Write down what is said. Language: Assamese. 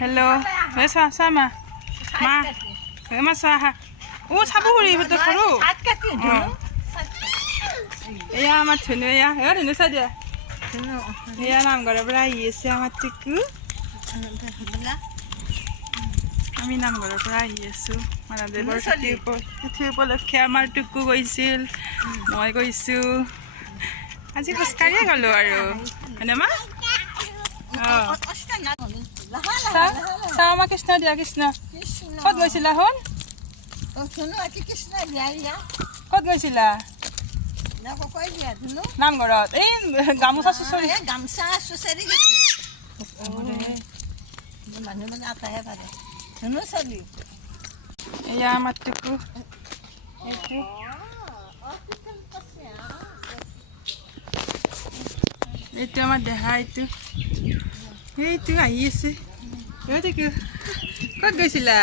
হেল্ল' এই চা মা এই মা চা আহা চাব খুৰী সেইটো সৰু এয়া আমাৰ ধুনু এয়া ধুনু চাই দিয়া এয়া নামঘৰৰ পৰা আহি আছে আমাৰ টিকু আমি নামঘৰৰ পৰা আহি আছো মাধৱদেৱৰ তিথি উপলক্ষে আমাৰ টুকু গৈছিল মই গৈছোঁ আজি খোজকাঢ়িয়ে গ'লোঁ আৰু হয়নে মা চা আমাৰ কৃষ্ণ দিয়া কৃষ্ণ ক'ত গৈছিলা শুন ক'ত গৈছিলা নামঘৰত এই গামোচা চুচৰি এয়া আমাৰ টুকু এইটো আমাৰ দেহা এইটো আহি আছে টুকু ক'ত গৈছিলা